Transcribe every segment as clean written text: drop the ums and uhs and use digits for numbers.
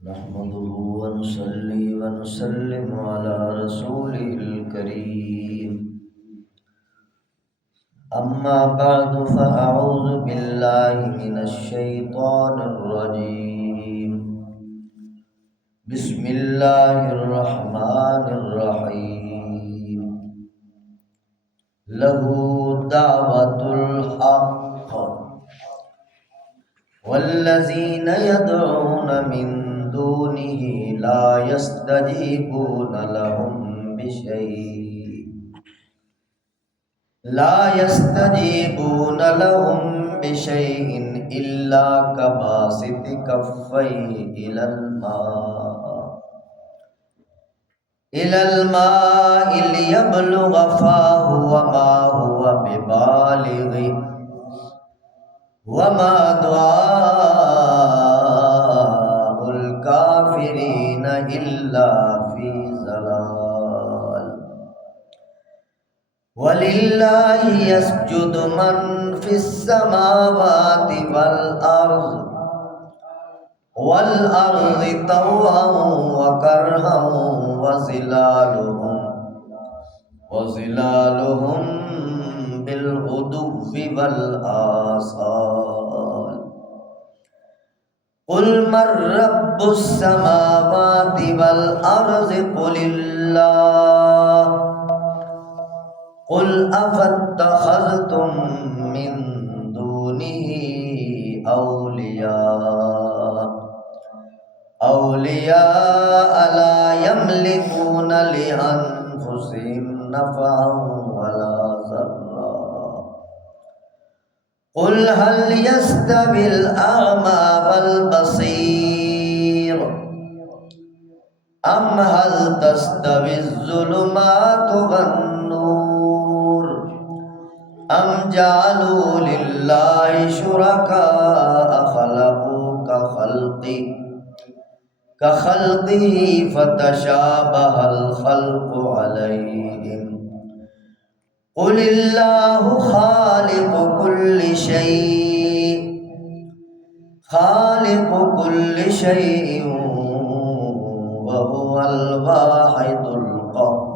نحمده ونصلي ونسلم على رسوله الكريم أما بعد فأعوذ بالله من الشيطان الرجيم بسم الله الرحمن الرحيم له دعوة الحق والذين يدعون من دونه لا يستجيبون لهم بشيء إلا كباسط كفيه إلى الماء ليبلغ فاه وما هو ببالغه وما دعاء الكافرين إلا في ضلال ولله يسجد من في السماوات والأرض طوعا وكرها وظلالهم بالغدو والآصال قل من رب السماوات والأرض قل الله قل أفاتخذتم من دونه أولياء لا يملكون لأنفسهم نفعا ولا ضرا قل هل يستوي الأعمى والبصير أم هل تستوي الظلمات والنور أم جعلوا لله شركاء خلقوا كخلقه فتشابه الخلق عليهم قل الله خالق كل شيء وهو الواحد القهار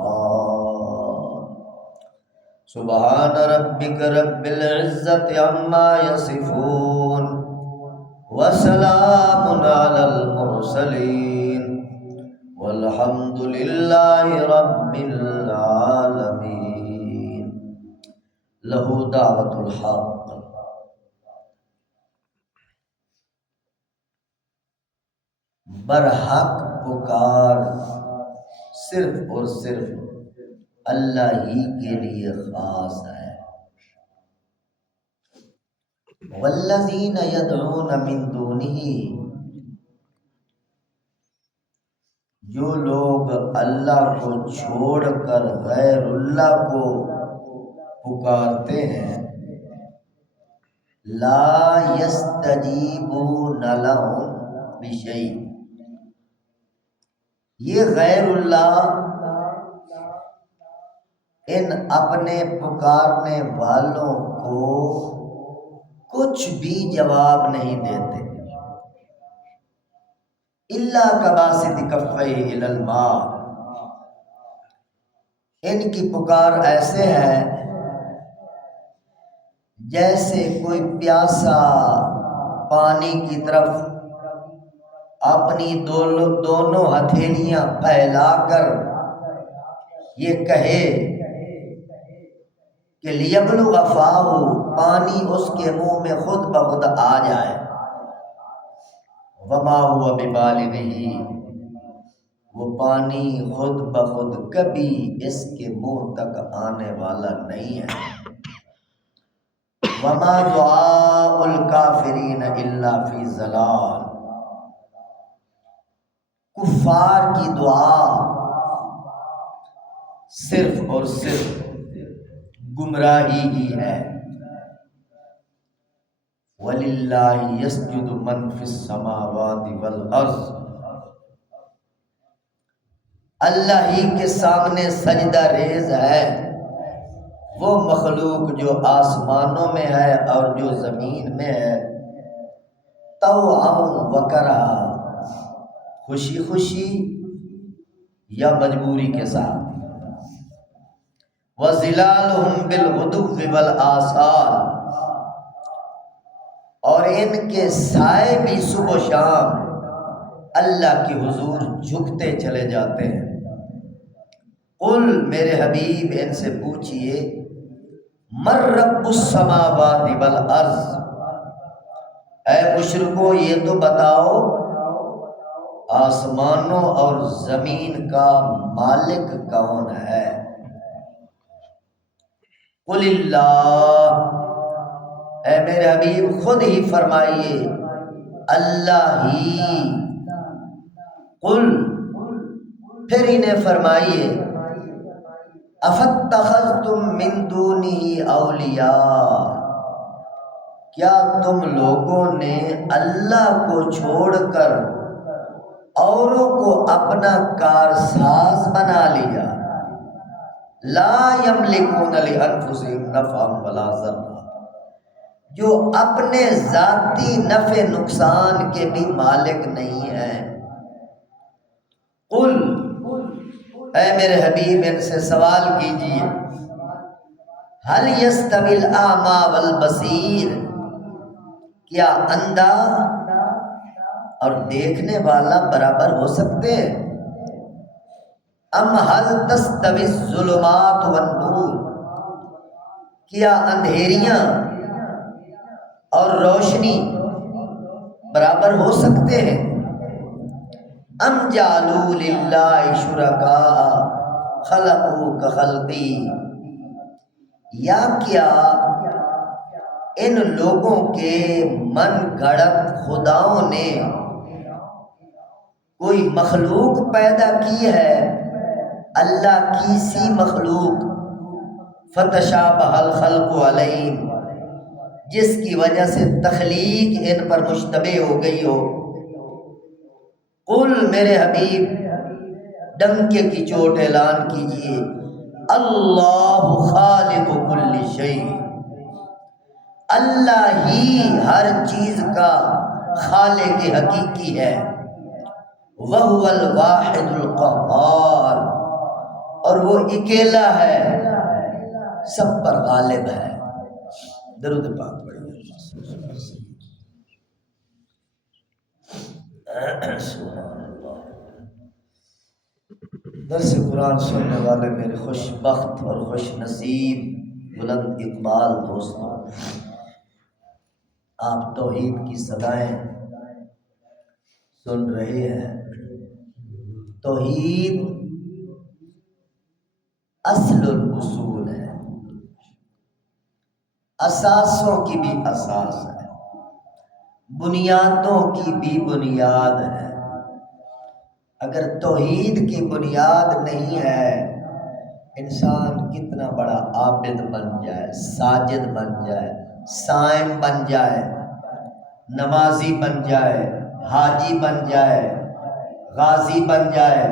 سبحان ربك رب العزة عما يصفون وسلام على المرسلين والحمد لله رب العالمين له دعوة الحق برحق پکار صرف اور صرف اللہ ہی کے لیے خاص ہے والذین یدعون من دونہ جو لوگ اللہ کو چھوڑ کر غیر اللہ کو پکارتے ہیں لا یستجیبون لهم بشیء یہ غیر اللہ ان اپنے پکارنے والوں کو کچھ بھی جواب نہیں دیتے الا کباسط کفیہ الی الماء ان کی پکار ایسے ہے جیسے کوئی پیاسا پانی کی طرف اپنی دونوں ہتھیلیاں پھیلا کر یہ کہے کہ لیبلغ فاہ پانی اس کے منہ میں خود بخود آ جائے وما هو ببالغہ وہ پانی خود بخود کبھی اس کے منہ تک آنے والا نہیں ہے وما دعاء الکافرین الا فی ضلال کفار کی دعا صرف اور صرف گمراہی ہی ہے وَلِلَّهِ يَسْجُدُ مَنْ فِي السَّمَاوَاتِ وَالْأَرْضِ اللہ ہی کے سامنے سجدہ ریز ہے وہ مخلوق جو آسمانوں میں ہے اور جو زمین میں ہے طوعا و کرہا، خوشی خوشی یا مجبوری کے ساتھ، وظلالہم بالغدو والآصال، اور ان کے سائے بھی صبح و شام اللہ کے حضور جھکتے چلے جاتے ہیں۔ قل میرے حبیب ان سے پوچھئے من رب السماوات والارض، اے مشرکو یہ تو بتاؤ آسمانوں اور زمین کا مالک کون ہے؟ قل اللہ، اے میرے حبیب خود ہی فرمائیے اللہ ہی۔ قل، پھر انہیں فرمائیے افاتخذتم من دونہ اولیاء، کیا تم لوگوں نے اللہ کو چھوڑ کر اوروں کو اپنا کارساز بنا لیا؟ لا یملکون لانفسہم نفعا ولا ضرا، جو اپنے ذاتی نفع نقصان کے بھی مالک نہیں ہیں۔ قل، اے میرے حبیب ان سے سوال کیجئے هل يستوي الاعمى والبصیر، کیا اندھا اور دیکھنے والا برابر ہو سکتے ہیں؟ ام هل تستوي الظلمات والنور، کیا اندھیریاں اور روشنی برابر ہو سکتے ہیں؟ ام جعلوا للہ شرکاء خلقوا کخلقی، یا کیا ان لوگوں کے من گھڑت خداؤں نے کوئی مخلوق پیدا کی ہے اللہ کی سی مخلوق، فتشابہ الخلق علیہم، جس کی وجہ سے تخلیق ان پر مشتبہ ہو گئی ہو۔ قل میرے حبیب ڈنکے کی چوٹ اعلان کیجئے اللہ خالق کل شیء، اللہ ہی ہر چیز کا خالق حقیقی ہے۔ وَهُوَ الْوَاحِدُ الْقَهَّارُ، اور وہ اکیلا ہے سب پر غالب ہے۔ درود پاک پڑھیے۔ درس قرآن سننے والے میرے خوش بخت اور خوش نصیب بلند اقبال دوستوں، آپ توحید کی صدائیں سن رہے ہیں۔ توحید اصل الاصول ہے، اساسوں کی بھی اساس ہے، بنیادوں کی بھی بنیاد ہے۔ اگر توحید کی بنیاد نہیں ہے، انسان کتنا بڑا عابد بن جائے، ساجد بن جائے، صائم بن جائے، نمازی بن جائے، حاجی بن جائے، غازی بن جائے،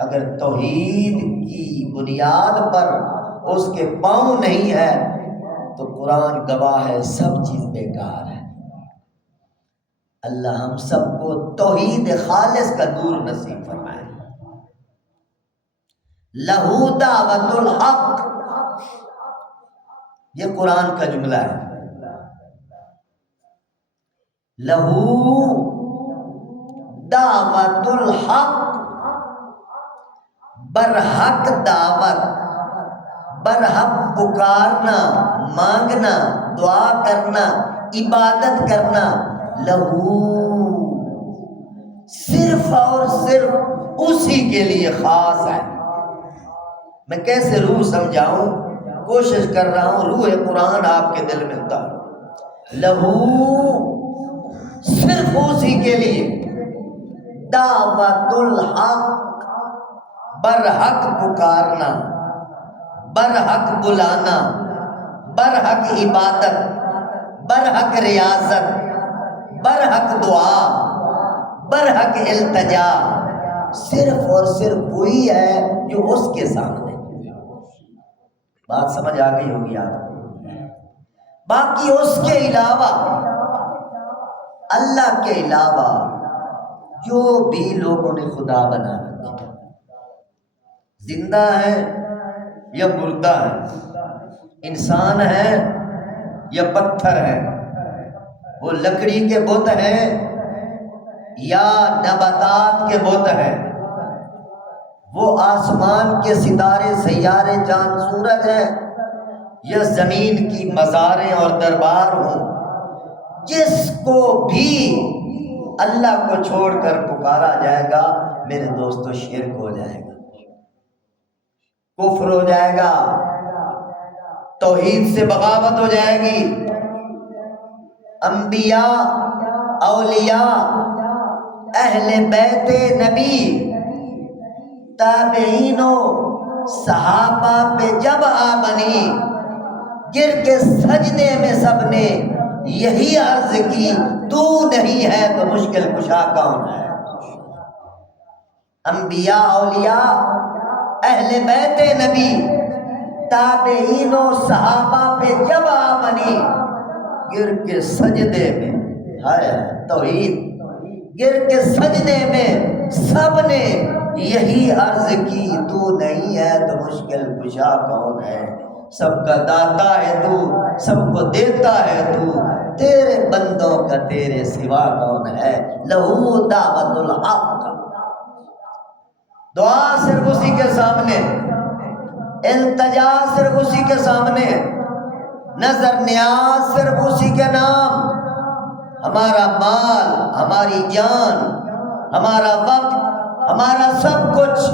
اگر توحید کی بنیاد پر اس کے پاؤں نہیں ہے تو قرآن گواہ ہے سب چیز بیکار ہے۔ اللہ ہم سب کو توحید خالص کا نور نصیب فرمائے۔ لہو دعوت الحق، یہ قرآن کا جملہ ہے۔ لہو دعوت الحق، برحق دعوت، برحق پکارنا، مانگنا، دعا کرنا، عبادت کرنا، لہو صرف اور صرف اسی کے لیے خاص ہے۔ میں کیسے روح سمجھاؤں، کوشش کر رہا ہوں روح قرآن آپ کے دل میں اتار۔ لہو صرف اسی کے لیے، دعوت الحق، برحق پکارنا، برحق بلانا، برحق عبادت، برحق ریاضت، برحق دعا، برحق التجا، صرف اور صرف وہی ہے جو اس کے سامنے۔ بات سمجھ آ گئی ہوگی آپ کو؟ باقی اس کے علاوہ اللہ کے علاوہ جو بھی لوگوں نے خدا بنا رکھا، زندہ ہے یا مردہ ہے، انسان ہے یا پتھر ہے، وہ لکڑی کے بت ہیں یا نباتات کے بت ہیں، وہ آسمان کے ستارے سیارے چاند سورج ہے یا زمین کی مزاریں اور دربار ہوں، جس کو بھی اللہ کو چھوڑ کر پکارا جائے گا میرے دوستو شرک ہو جائے گا، کفر ہو جائے گا، توحید سے بغاوت ہو جائے گی۔ انبیاء، اولیاء، اہل بیت نبی، تابعینوں، صحابہ پہ جب آ بنی، گر کے سجدے میں سب نے یہی عرض کی تو نہیں ہے تو مشکل کشا کون ہے؟ انبیاء، اولیاء، اہل بیت نبی، تابعین و صحابہ پہ جب آ بنی، گر کے سجدے میں، ہائے توحید، گر کے سجدے میں سب نے یہی عرض کی تو نہیں ہے تو مشکل کشا کون ہے؟ سب کا داتا ہے تو، سب کو دیتا ہے تو، تیرے بندوں کا تیرے سوا کون ہے؟ لہو دعوت الحق، دعا صرف اسی کے سامنے، التجا صرف اسی کے سامنے، نظر نیاز صرف اسی کے نام، ہمارا مال، ہماری جان، ہمارا وقت، ہمارا سب کچھ،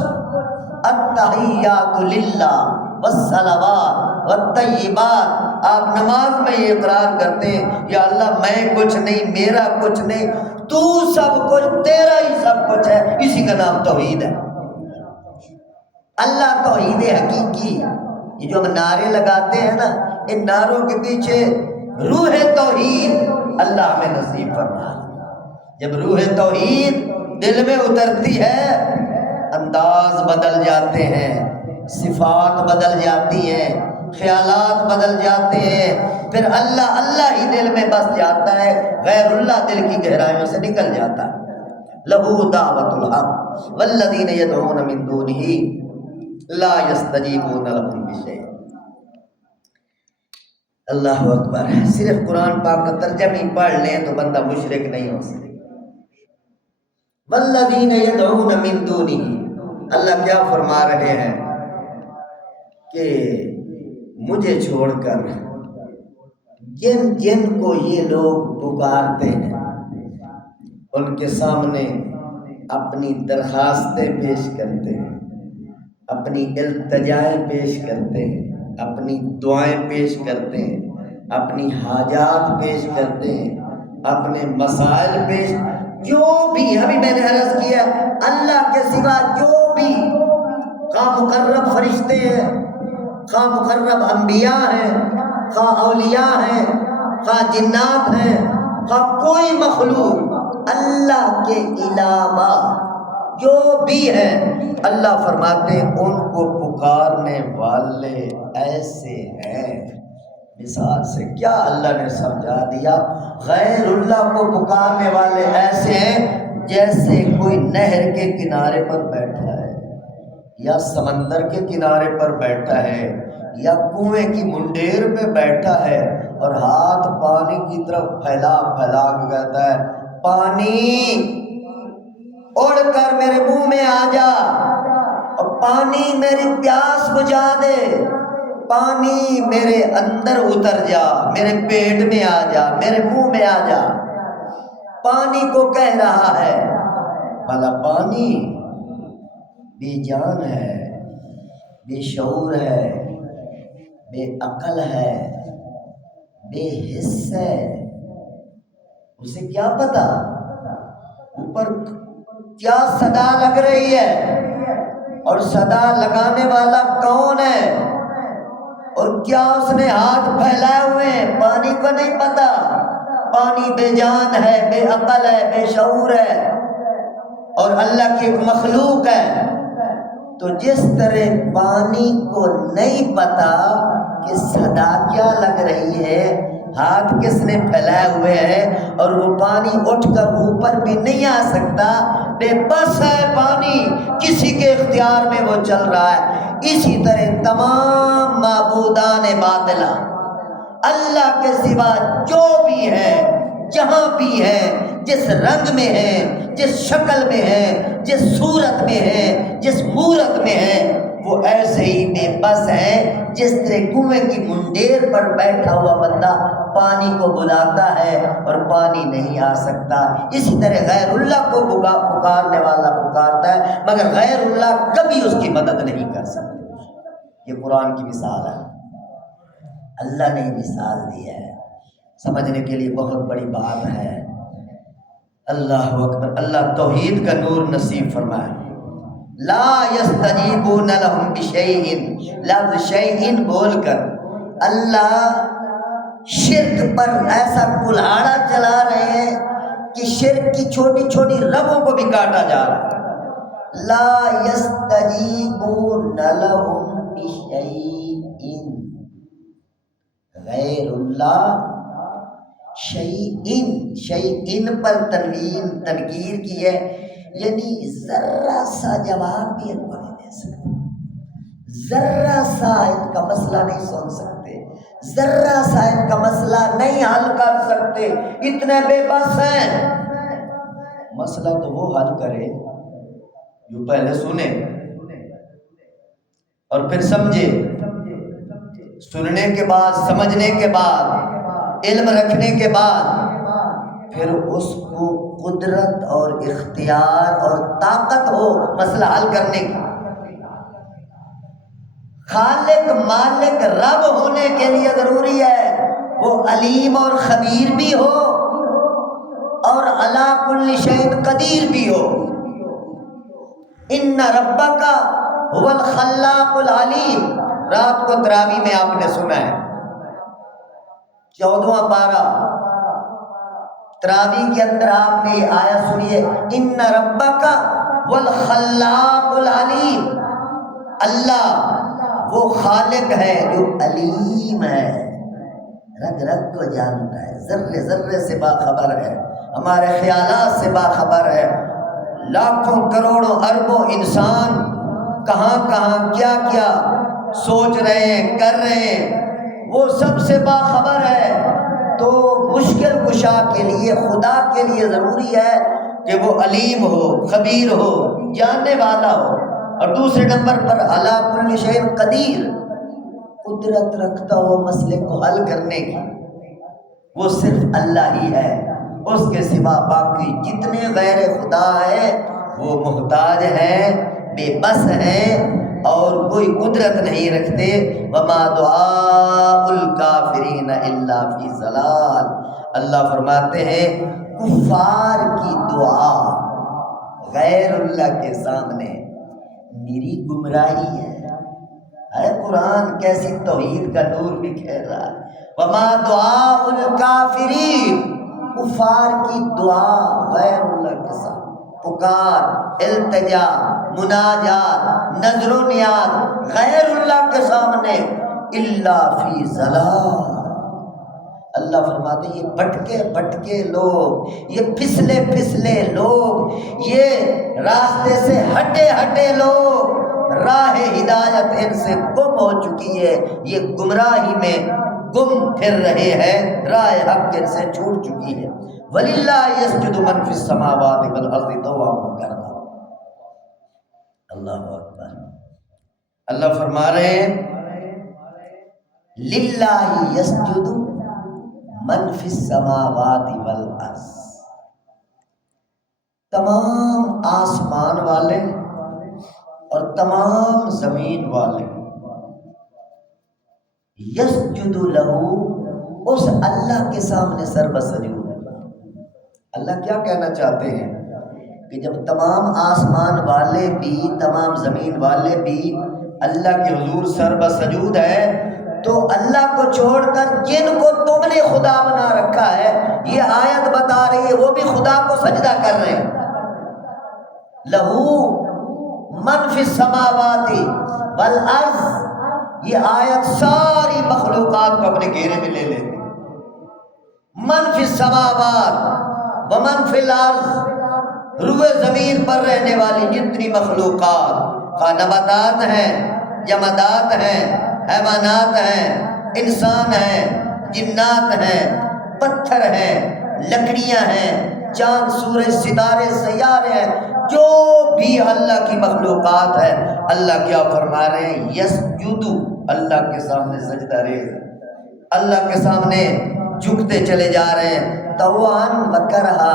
التحیات للہ والصلوات والطیبات۔ آپ نماز میں یہ اقرار کرتے ہیں یا اللہ میں کچھ نہیں، میرا کچھ نہیں، تو سب کچھ، تیرا ہی سب کچھ ہے، اسی کا نام توحید ہے۔ اللہ توحید حقیقی، یہ جو ہم نعرے لگاتے ہیں نا، ان نعروں کے پیچھے روح توحید اللہ ہمیں نصیب فرما۔ جب روح توحید دل میں اترتی ہے، انداز بدل جاتے ہیں، صفات بدل جاتی ہیں، خیالات بدل جاتے ہیں، پھر اللہ اللہ ہی دل میں بس جاتا ہے، غیر اللہ دل کی گہرائیوں سے نکل جاتا ہے۔ لہو دعوت الحق والذین یدعون من دونہ لا یستجیبون لهم بشیء۔ اللہ اکبر۔ صرف قرآن پاک کا ترجمہ ہی پڑھ لیں تو بندہ مشرک نہیں ہو سکتا۔ والذین یدعون من دونہ، اللہ کیا فرما رہے ہیں کہ مجھے چھوڑ کر جن جن کو یہ لوگ پکارتے ہیں ان کے سامنے اپنی درخواستیں پیش کرتے ہیں، اپنی التجائیں پیش کرتے ہیں، اپنی دعائیں پیش کرتے ہیں، اپنی حاجات پیش کرتے ہیں، اپنے مسائل پیش، جو بھی ابھی میں نے عرض کیا اللہ کے سوا جو بھی، خواہ مقرب فرشتے ہیں، خواہ مقرب انبیاء ہیں، خواہ اولیاء ہیں، خواہ جنات ہیں، خواہ کوئی مخلوق، اللہ کے علاوہ جو بھی ہیں، اللہ فرماتے ہیں ان کو پکارنے والے ایسے ہیں۔ مثال سے کیا اللہ نے سمجھا دیا؟ غیر اللہ کو پکارنے والے ایسے ہیں جیسے کوئی نہر کے کنارے پر بیٹھا ہے یا سمندر کے کنارے پر بیٹھا ہے یا کنویں کی منڈیر پہ بیٹھا ہے اور ہاتھ پانی کی طرف پھیلا پھیلا کے کہتا ہے پانی اڑ کر میرے منہ میں آ جا، اور پانی میری پیاس بجھا دے، پانی میرے اندر اتر جا، میرے پیٹ میں آ جا، میرے منہ میں آ جا۔ پانی کو کہہ رہا ہے، بھلا پانی بے جان ہے، بے شعور ہے، بے عقل ہے، بے حس ہے، اسے کیا پتا اوپر کیا صدا لگ رہی ہے اور صدا لگانے والا کون ہے اور کیا اس نے ہاتھ پھیلائے ہوئے ہیں؟ پانی کو نہیں پتا۔ پانی بے جان ہے، بے عقل ہے، بے شعور ہے اور اللہ کی ایک مخلوق ہے۔ تو جس طرح پانی کو نہیں پتا کہ صدا کیا لگ رہی ہے، ہاتھ کس نے پھیلائے ہوئے ہیں اور وہ پانی اٹھ کر اوپر بھی نہیں آ سکتا، بے بس ہے پانی، کسی کے اختیار میں وہ چل رہا ہے۔ اسی طرح تمام معبودان باطلہ اللہ کے سوا جو بھی ہے، جہاں بھی ہے، جس رنگ میں ہے، جس شکل میں ہے، جس صورت میں ہے، جس مورت میں ہے، وہ ایسے ہی بے بس ہے جس طرح کنویں کی منڈیر پر بیٹھا ہوا بندہ پانی کو بلاتا ہے اور پانی نہیں آ سکتا، اسی طرح غیر اللہ کو پکارنے والا پکارتا ہے مگر غیر اللہ کبھی اس کی مدد نہیں کر سکتے۔ یہ قرآن کی مثال ہے، اللہ نے مثال دی ہے، سمجھنے کے لیے بہت بڑی بات ہے۔ اللہ اکبر، اللہ توحید کا نور نصیب فرمائے۔ لا یستجیبون لہم بشیء، لفظ شیء بول کر اللہ شرک پر ایسا کلہاڑا چلا رہے ہیں کہ شرک کی چھوٹی چھوٹی رگوں کو بھی کاٹا جا رہا ہے۔ لا یستجیبون لہم بشیء، غیر اللہ شیئن، شیئن پر تنوین تنکیر کی ہے، یعنی ذرہ سا جواب بھی ان کو نہیں دے سکتے، ذرہ سا ان کا مسئلہ نہیں سن سکتے، ذرہ سا ان کا مسئلہ نہیں حل کر سکتے، اتنے بے بس ہیں۔ مسئلہ تو وہ حل کرے جو پہلے سنے اور پھر سمجھے، سننے کے بعد، سمجھنے کے بعد، علم رکھنے کے بعد پھر اس کو قدرت اور اختیار اور طاقت ہو مسئلہ حل کرنے کی۔ خالق مالک رب ہونے کے لیے ضروری ہے وہ علیم اور خبیر بھی ہو اور علی کل شیء قدیر بھی ہو۔ ان ربک هو الخلاق العلیم، رات کو تراویح میں آپ نے سنا ہے 14واں پارہ تراویح کے اندر آپ نے یہ آیت سنی ہے، ان ربک هو الخلاق العلیم، اللہ وہ خالق ہے جو علیم ہے، رگ رگ کو جانتا ہے، ذرے ذرے سے باخبر ہے، ہمارے خیالات سے باخبر ہے، لاکھوں کروڑوں اربوں انسان کہاں کہاں کیا کیا سوچ رہے ہیں، کر رہے ہیں، وہ سب سے باخبر ہے۔ تو مشکل کشا کے لیے خدا کے لیے ضروری ہے کہ وہ علیم ہو، خبیر ہو، جاننے والا ہو، اور دوسرے نمبر پر علی کل شیء قدیر، قدرت رکھتا ہو مسئلے کو حل کرنے کی، وہ صرف اللہ ہی ہے، اس کے سوا باقی جتنے غیر خدا ہیں وہ محتاج ہیں، بے بس ہیں اور کوئی قدرت نہیں رکھتے۔ وما دعاء الکافرین الا فی ضلال، اللہ فرماتے ہیں کفار کی دعا غیر اللہ کے سامنے میری گمراہی ہے۔ اے قرآن کیسی توحید کا نور بکھیر رہا ہے۔ وما دعاء الکافرین، کفار کی دعا غیر اللہ کے سامنے، پکار، التجا، مناجات، نظر و نیاز غیر اللہ کے سامنے الا فی ضلال۔ اللہ فرماتے ہیں یہ بھٹکے بھٹکے لوگ، یہ پھسلے پھسلے لوگ، یہ راستے سے ہٹے ہٹے لوگ، راہ ہدایت ان سے گم ہو چکی ہے، یہ گمراہی میں گم پھر رہے ہیں، راہ حق ان سے چھوٹ چکی ہے۔ وَلِلَّهِ يَسْجُدُ مَن فِي السَّمَاوَاتِ وَالْأَرْضِ طَوْعًا وَكَرْهًا۔ اللہ اکبر، اللہ فرما رہے ہیں لِلَّهِ يَسْجُدُ مَن فِي السَّمَاوَاتِ وَالْأَرْضِ، تمام آسمان والے اور تمام زمین والے یسجد لہو، اس اللہ کے سامنے سر بسجود۔ اللہ کیا کہنا چاہتے ہیں کہ جب تمام آسمان والے بھی، تمام زمین والے بھی اللہ کے حضور سر بسجود ہے، تو اللہ کو چھوڑ کر جن کو تم نے خدا بنا رکھا ہے، یہ آیت بتا رہی ہے وہ بھی خدا کو سجدہ کر رہے ہیں۔ لہو من فی السماوات والارض، یہ آیت ساری مخلوقات کو اپنے گھیرے میں لے لیتی، من فی السماوات ومن فی الارض، روئے زمین پر رہنے والی جتنی مخلوقات، خواہ نباتات ہیں، جمادات ہیں، حیوانات ہیں، انسان ہیں، جنات ہیں، پتھر ہیں، لکڑیاں ہیں، چاند سورج ستارے سیارے ہیں، جو بھی اللہ کی مخلوقات ہے، اللہ کیا فرما رہے ہیں؟ یسجدو، اللہ کے سامنے سجدہ ریز، اللہ کے سامنے جھکتے چلے جا رہے ہیں، طوعاً وکرہا،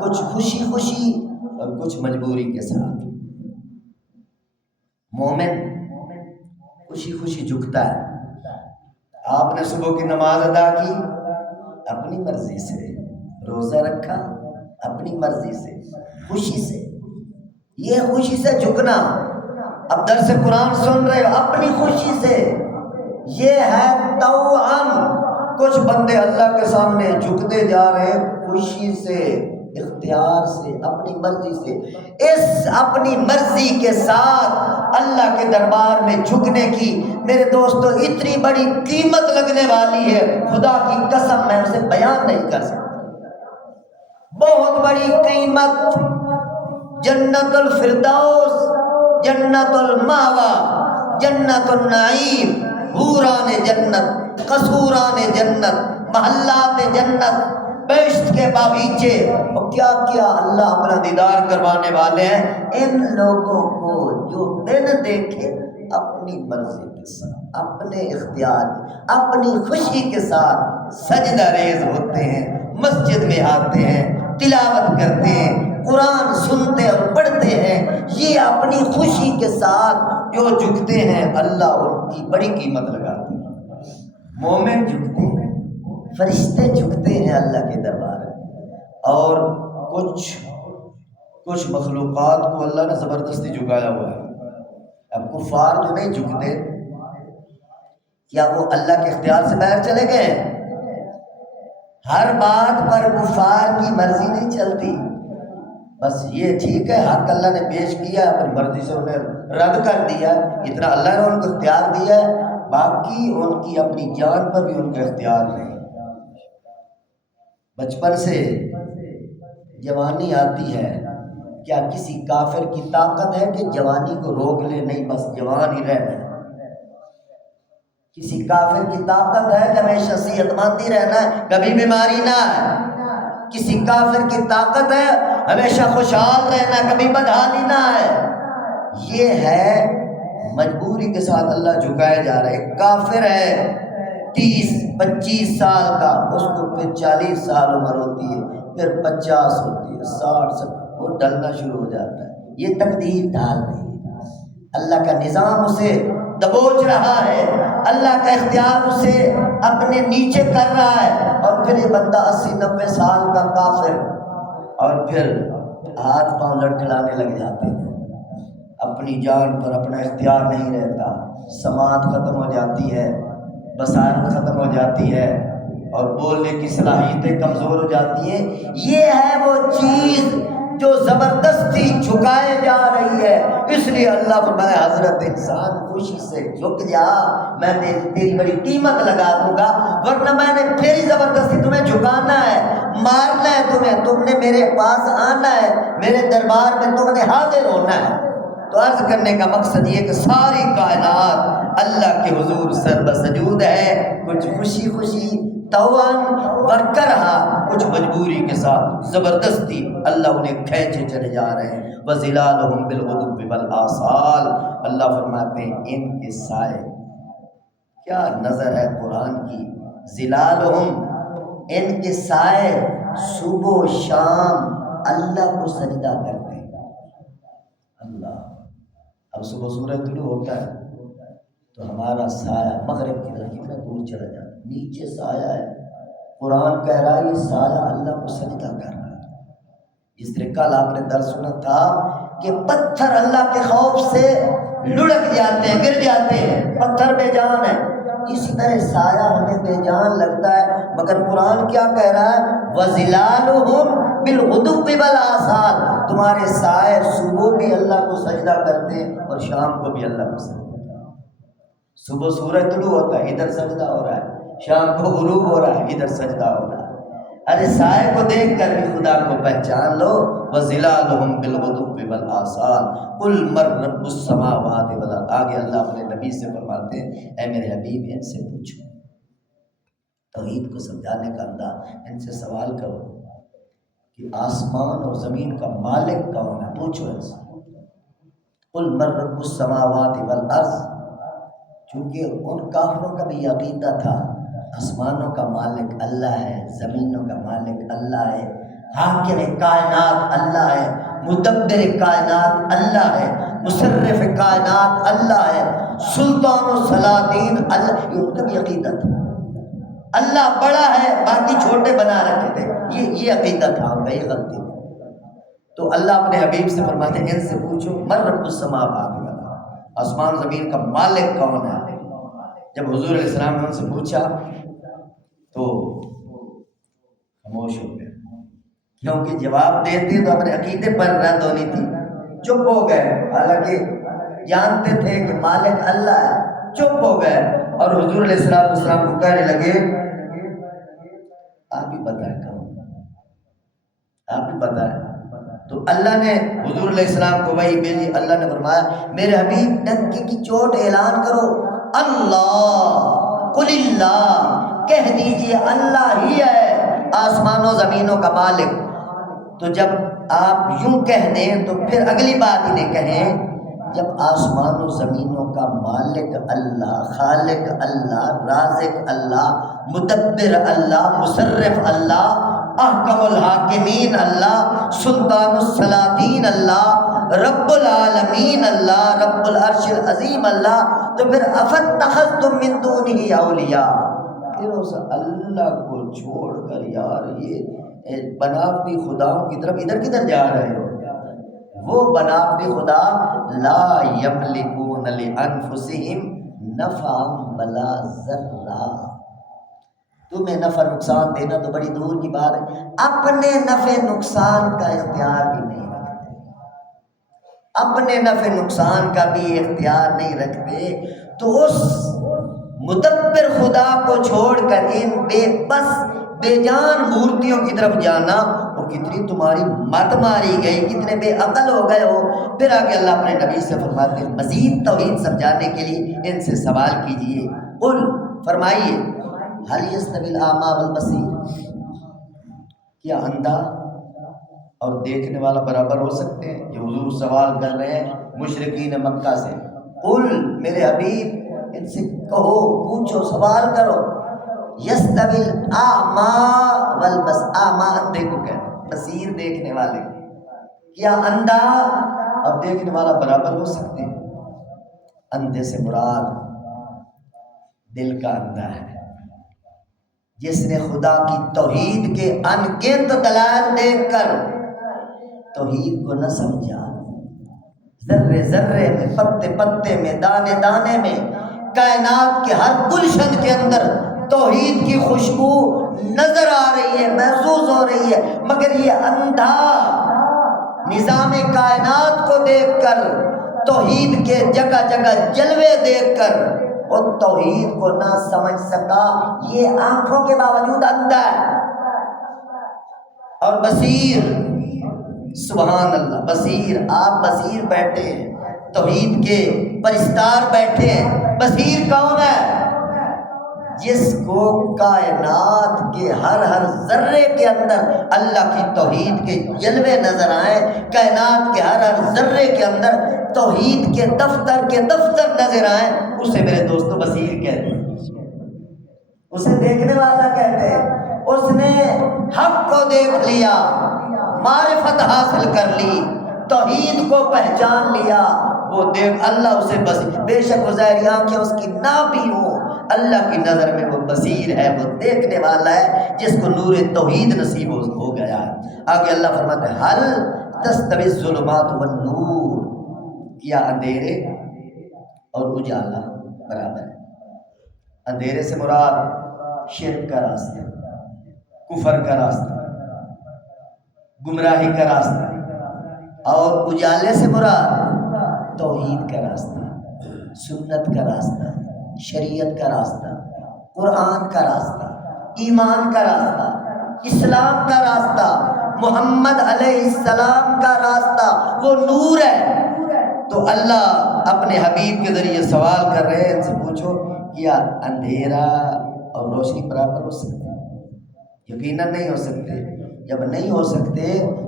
کچھ خوشی خوشی اور کچھ مجبوری کے ساتھ۔ مومن خوشی خوشی جھکتا ہے۔ آپ نے صبح کی نماز ادا کی اپنی مرضی سے، روزہ رکھا اپنی مرضی سے، خوشی سے، یہ خوشی سے جھکنا۔ اب درس قرآن سن رہے ہو اپنی خوشی سے، یہ ہے طوعاً۔ کچھ بندے اللہ کے سامنے جھکتے جا رہے ہیں خوشی سے، اختیار سے، اپنی مرضی سے۔ اس اپنی مرضی کے ساتھ اللہ کے دربار میں جھکنے کی میرے دوستو اتنی بڑی قیمت لگنے والی ہے، خدا کی قسم میں اسے بیان نہیں کر سکتا۔ بہت بڑی قیمت، جنت الفردوس، جنت المأویٰ، جنت النعیم، حوران جنت، قصوران جنت، محلات جنت، بہشت کے باغیچے، اور کیا کیا اللہ اپنا دیدار کروانے والے ہیں ان لوگوں کو جو بن دیکھے اپنی مرضی کے ساتھ، اپنے اختیار، اپنی خوشی کے ساتھ سجدہ ریز ہوتے ہیں، مسجد میں آتے ہیں، تلاوت کرتے ہیں، قرآن سنتے اور پڑھتے ہیں۔ یہ اپنی خوشی کے ساتھ جو جھکتے ہیں اللہ ان کی بڑی قیمت لگاتے ہیں۔ مومن جھکتے ہیں، فرشتے جھکتے ہیں اللہ کے دربار میں، اور کچھ مخلوقات کو اللہ نے زبردستی جھکایا ہوا ہے۔ اب کفار جو نہیں جھکتے، کیا وہ اللہ کے اختیار سے باہر چلے گئے؟ ہر بات پر کفار کی مرضی نہیں چلتی۔ بس یہ ٹھیک ہے حق اللہ نے پیش کیا، اپنی مرضی سے انہیں رد کر دیا، اتنا اللہ نے ان کو اختیار دیا ہے، باقی ان کی اپنی جان پر بھی ان کا اختیار نہیں۔ بچپن سے جوانی آتی ہے، کیا کسی کافر کی طاقت ہے کہ جوانی کو روک لے؟ نہیں، بس جوان ہی رہنا ہے۔ کسی کافر کی طاقت ہے کہ ہمیشہ صحت مندی رہنا ہے، کبھی بیماری نہ ہے؟ کسی کافر کی طاقت ہے ہمیشہ خوشحال رہنا، کبھی بدحالی نہ ہے؟ یہ ہے مجبوری کے ساتھ اللہ جھکائے جا رہے۔ کافر ہے 30-25 سال کا، اس کو پھر 40 سال عمر ہوتی ہے، پھر 50 ہوتی ہے، 60 سال، وہ ڈلنا شروع ہو جاتا ہے۔ یہ تقدیر ڈال رہی ہے، اللہ کا نظام اسے دبوچ رہا ہے، اللہ کا اختیار اسے اپنے نیچے کر رہا ہے، اور پھر یہ بندہ 80-90 سال کا کافر، اور پھر ہاتھ پاؤں لڑکھڑانے لگ جاتے ہیں، اپنی جان پر اپنا اختیار نہیں رہتا، سماعت ختم ہو جاتی ہے، بصارت ختم ہو جاتی ہے، اور بولنے کی صلاحیتیں کمزور ہو جاتی ہیں۔ یہ ہے وہ چیز جو زبردستی جھکائے جا رہی ہے۔ اس لیے اللہ فرمایا حضرت انسان خوشی سے جھک جا، میں تیری بڑی قیمت لگا دوں گا، ورنہ میں نے پھر ہی زبردستی تمہیں جھکانا ہے، مارنا ہے تمہیں، تم نے میرے پاس آنا ہے، میرے دربار میں تم نے حاضر ہونا ہے۔ تو عرض کرنے کا مقصد یہ کہ ساری کائنات اللہ کے حضور سر بسجود ہے، کچھ خوشی خوشی طوعاً وکرہا، کچھ مجبوری کے ساتھ زبردستی اللہ انہیں کھینچے چلے جا رہے ہیں۔ وَظِلَالُهُمْ بِالْغُدُوِّ وَالْآصَالِ، اللہ فرماتے ہیں ان کے سائے، کیا نظر ہے قرآن کی، ظلالہم، ان کے سائے صبح و شام اللہ کو سجدہ کرتے ہیں۔ اللہ، اب صبح سورج طلوع ہوتا ہے تو ہمارا سایہ مغرب کی طرف کتنا دور چلا جاتا ہے، نیچے سایہ ہے، قرآن کہہ رہا ہے یہ سایہ اللہ کو سجدہ کر رہا ہے۔ جس طرح کل آپ نے درس سنا تھا کہ پتھر اللہ کے خوف سے لڑک جاتے ہیں، گر جاتے ہیں، پتھر بے جان ہے، اسی طرح سایہ ہمیں بے جان لگتا ہے، مگر قرآن کیا کہہ رہا ہے؟ وَظِلَالُهُمْ بِالْغُدُوِّ وَالْآصَالِ، تمہارے سائے صبح بھی اللہ کو سجدہ کرتے ہیں اور شام کو بھی اللہ کو سجدہ کرتے ہیں۔ صبح سورج طلوع ہوتا ہے ادھر سجدہ ہو رہا ہے، شام کو غروب ہو رہا ہے ادھر سجدہ ہو رہا ہے۔ ارے سائے کو دیکھ کر بھی خدا کو پہچان لو. وَظِلَالُهُمْ بِالْغُدُوِّ وَالْآصَالِ قُلْ مَن رَّبُّ السَّمَاوَاتِ وَالْأَرْضِ. آگے اللہ اپنے نبی سے فرماتے ہیں اے میرے حبیب ان سے پوچھو، توحید کو سمجھانے کا انداز، ان سے سوال کرو کہ آسمان اور زمین کا مالک کون ہے، پوچھو ان سے. قُلْ مَن رَّبُّ السَّمَاوَاتِ وَالْأَرْضِ. چونکہ ان کافروں کا بھی عقیدہ تھا آسمانوں کا مالک اللہ ہے، زمینوں کا مالک اللہ ہے، حاکم کائنات اللہ ہے، مدبر کائنات اللہ ہے، مصرف کائنات اللہ ہے، سلطان و سلاطین اللہ. یہ ان کا بھی عقیدہ تھا. اللہ بڑا ہے باقی چھوٹے بنا رکھے تھے، یہ عقیدہ تھا ان کا، یہ غلطی تھی. تو اللہ اپنے حبیب سے فرماتے ہیں ان سے پوچھو من رب السماوات والارض، آسمان زمین کا مالک کون ہے. جب حضور علیہ السلام نے ان سے پوچھا تو خاموش ہو گئے، کیونکہ جواب دیتے تو اپنے عقیدے پر رد ہونی تھی. چپ ہو گئے، حالانکہ جانتے تھے کہ مالک اللہ ہے. چپ ہو گئے اور حضور علیہ السلام کو کہنے لگے آپ ہی بتائیں کون، آپ ہی بتائیں. تو اللہ نے حضور علیہ السلام کو وحی بھیجی. اللہ نے فرمایا میرے حبیب ڈنکی کی چوٹ اعلان کرو، اللہ قل اللہ، کہہ دیجئے اللہ ہی ہے آسمان و زمینوں کا مالک. تو جب آپ یوں کہہ دیں تو پھر اگلی بات انہیں کہیں جب آسمان و زمینوں کا مالک اللہ، خالق اللہ، رازق اللہ، مدبر اللہ، مصرف اللہ، احکم الحاکمین اللہ، سلطان السلاطین اللہ، رب العالمین اللہ، رب العرش العظیم اللہ، تو پھر افاتخذتم من دونہ اولیاء، پھر اس اللہ کو چھوڑ کر یار یہ بناوٹی خداؤں کی طرف ادھر کدھر جا رہے ہو. وہ بناوٹی خدا لا یملکون لانفسہم نفعا ولا ضرا، تمہیں نفع نقصان دینا تو بڑی دور کی بات ہے، اپنے نفع نقصان کا اختیار بھی نہیں رکھتے، اپنے نفع نقصان کا بھی اختیار نہیں رکھتے. تو اس مدبر خدا کو چھوڑ کر ان بے بس بے جان مورتیوں کی طرف جانا، وہ کتنی تمہاری مت ماری گئی، کتنے بے عقل ہو گئے ہو. پھر آگے اللہ اپنے نبی سے فرماتے ہیں مزید توحید سمجھانے کے لیے ان سے سوال کیجئے. قل فرمائیے هل يستوي الاعمى والبصير، کیا اندھا اور دیکھنے والا برابر ہو سکتے ہیں؟ یہ حضور سوال کر رہے ہیں مشرکین مکہ سے. قل میرے حبیب ان سے کہو، پوچھو، سوال کرو. یستوی الاعمى والبصیر، اعمى اندھے کو کہتے ہیں، بصیر دیکھنے والے، کیا اندھا اور دیکھنے والا برابر ہو سکتے ہیں؟ اندھے سے مراد دل کا اندھا ہے، جس نے خدا کی توحید کے انگنت دلائل دیکھ کر توحید کو نہ سمجھا، ذرے ذرے میں، پتے پتے میں، دانے دانے میں، کائنات کے ہر گلشن کے اندر توحید کی خوشبو نظر آ رہی ہے، محسوس ہو رہی ہے، مگر یہ اندھا نظام کائنات کو دیکھ کر، توحید کے جگہ جگہ جلوے دیکھ کر وہ توحید کو نہ سمجھ سکا. یہ آنکھوں کے باوجود اندھا ہے. اور بصیر، سبحان اللہ، بصیر، آپ بصیر بیٹھے ہیں، توحید کے پرستار بیٹھے ہیں. بصیر کون ہے؟ جس کو کائنات کے ہر ذرے کے اندر اللہ کی توحید کے جلوے نظر آئیں، کائنات کے ہر ذرے کے اندر توحید کے دفتر نظر آئیں، اسے میرے دوستو بصیر کہتے ہیں، اسے دیکھنے والا کہتے ہیں. اس نے حق کو دیکھ لیا، معرفت حاصل کر لی، توحید کو پہچان لیا، وہ دیکھ اللہ اسے بصیر. بے شک وہ ظاہری آنکھیں اس کی نہ بھی ہو، اللہ کی نظر میں وہ بصیر ہے، وہ دیکھنے والا ہے جس کو نور توحید نصیب ہو گیا ہے. آگے اللہ فرماتے ہیں حل تستوی الظلمات والنور، کیا اندھیرے اور اجالا برابر ہے؟ اندھیرے سے مراد شرک کا راستہ، کفر کا راستہ، گمراہی کا راستہ، اور اجالے سے مراد توحید کا راستہ، سنت کا راستہ، شریعت کا راستہ، قرآن کا راستہ، ایمان کا راستہ. اسلام کا راستہ، محمد علیہ السلام کا راستہ وہ نور ہے۔ تو اللہ اپنے حبیب کے ذریعے سوال کر رہے ہیں، ان سے پوچھو کیا اندھیرا اور روشنی برابر ہو سکتے ہیں؟ یقیناً نہیں ہو سکتے۔ جب نہیں ہو سکتے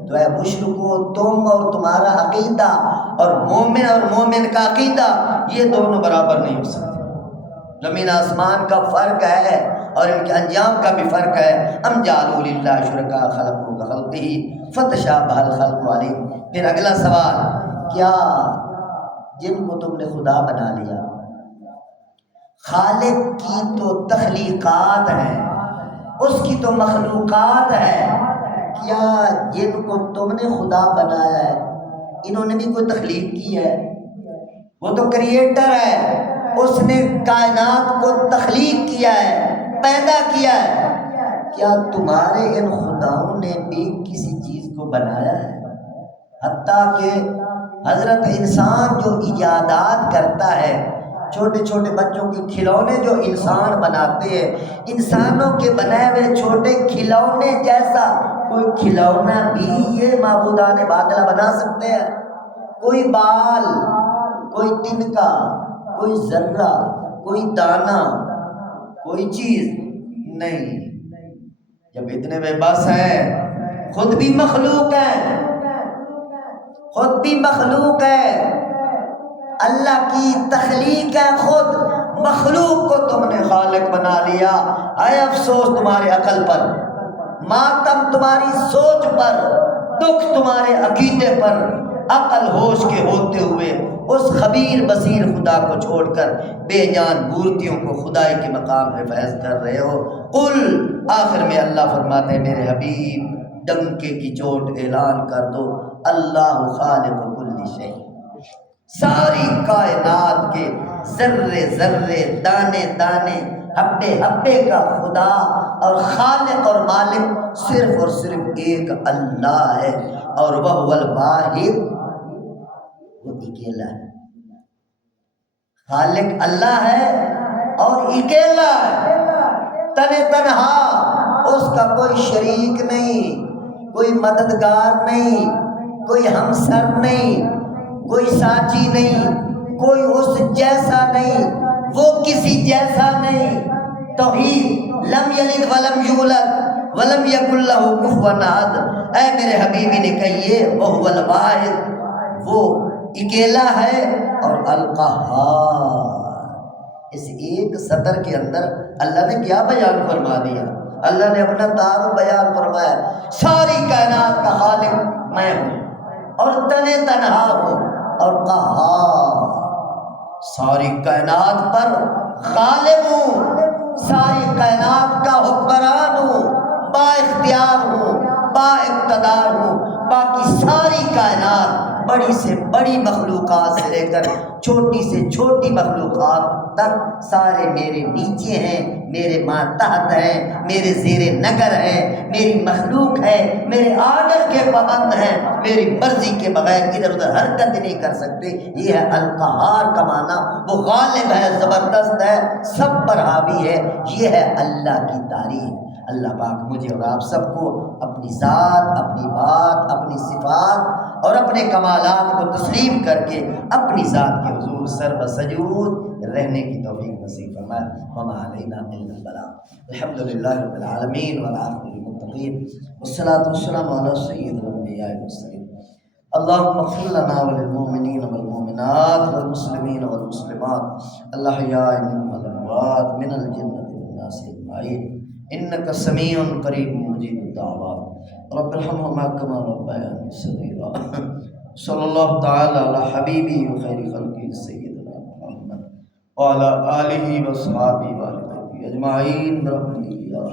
تو اے مشرکو، تم اور تمہارا عقیدہ اور مومن کا عقیدہ یہ دونوں برابر نہیں ہو سکتے۔ زمین آسمان کا فرق ہے اور ان کے انجام کا بھی فرق ہے۔ ام جعلوا للہ شرکاء خلقوا کخلقہ فتشابہ الخلق علیہم۔ پھر اگلا سوال، کیا جن کو تم نے خدا بنا لیا، خالق کی تو تخلیقات ہیں، اس کی تو مخلوقات ہے، کیا جن کو تم نے خدا بنایا ہے انہوں نے بھی کوئی تخلیق کی ہے؟ وہ تو کریٹر ہے، اس نے کائنات کو تخلیق کیا ہے، پیدا کیا ہے۔ کیا تمہارے ان خداؤں نے بھی کسی چیز کو بنایا ہے؟ حتیٰ کہ حضرت انسان جو ایجادات کرتا ہے، چھوٹے چھوٹے بچوں کے کھلونے جو انسان بناتے ہیں، انسانوں کے بنائے ہوئے چھوٹے کھلونے جیسا کوئی کھلونا بھی یہ معبودان باطلہ بنا سکتے ہیں؟ کوئی بال، کوئی تنکا، کوئی ذرہ، کوئی دانہ، کوئی چیز نہیں۔ جب اتنے بے بس ہیں، خود بھی مخلوق ہے، خود بھی مخلوق ہے، اللہ کی تخلیق ہے، خود مخلوق کو تم نے خالق بنا لیا۔ اے افسوس تمہارے عقل پر، ماتم تمہاری سوچ پر، دکھ تمہارے عقیدے پر، عقل ہوش کے ہوتے ہوئے اس خبیر بصیر خدا کو چھوڑ کر بے جان مورتیوں کو خدائی کے مقام پہ فیض کر رہے ہو۔ قل، آخر میں اللہ فرماتے ہیں میرے حبیب ڈنکے کی چوٹ اعلان کر دو، اللہ خالق کل شیء، ساری کائنات کے ذرے ذرے، دانے دانے، حبے حبے کا خدا اور خالق اور مالک صرف اور صرف ایک اللہ ہے، اور وہ الواحد، وہ اکیلا ہے۔ خالق اللہ ہے اور اکیلا ہے، تنہا، اس کا کوئی شریک نہیں، کوئی مددگار نہیں، کوئی ہمسر نہیں، کوئی ساتھی نہیں، کوئی اس جیسا نہیں، وہ کسی جیسا نہیں۔ توحید، لم یلد ولم یولد ولم یکن لہ کفوا احد۔ اے میرے حبیبی نے کہیے وہو الواحد، وہ اکیلا ہے اور القہار۔ اس ایک سطر کے اندر اللہ نے کیا بیان فرما دیا؟ اللہ نے اپنا تعارف بیان فرمایا، ساری کائنات کا خالق میں ہوں اور تنہا ہوں اور قہار، ساری کائنات پر غالب ہوں، ساری کائنات کا حکمران ہوں، با اختیار ہوں، با اقتدار ہوں۔ باقی ساری کائنات، بڑی سے بڑی مخلوقات سے لے کر چھوٹی سے چھوٹی مخلوقات تک، سارے میرے نیچے ہیں، میرے ماتحت ہیں، میرے زیر نگر ہیں، میری مخلوق ہے، میرے آرڈر کے پابند ہیں، میری مرضی کے بغیر ادھر ادھر حرکت نہیں کر سکتے۔ یہ ہے القہار کا معنی، وہ غالب ہے، زبردست ہے، سب پر حاوی ہے۔ یہ ہے اللہ کی تعریف۔ اللہ پاک مجھے اور آپ سب کو اپنی ذات، اپنی بات، اپنی صفات اور اپنے کمالات کو تسلیم کر کے اپنی ذات کے حضور سر بسجود رہنے کی توفیق نصیب فرمائے۔ وما علینا الا البلاغ۔ الحمدللہ رب العالمین والعاقبۃ للمتقین والصلاۃ والسلام علی سید الانبیاء والمرسلین۔ اللهم اغفر لنا وللمؤمنین والمؤمنات والمسلمین والمسلمات الاحیاء منهم والاموات من الجنة والناس اجمعین انك سمیع قریب مجیب الدعوات رب ارحمهما كما ربياني صغيرا۔ صلی اللہ تعالی علی حبیبی وخیر خلقہ سیدنا محمد وعلی آلہ وصحبہ وآلہ اجمعین برحمتک یا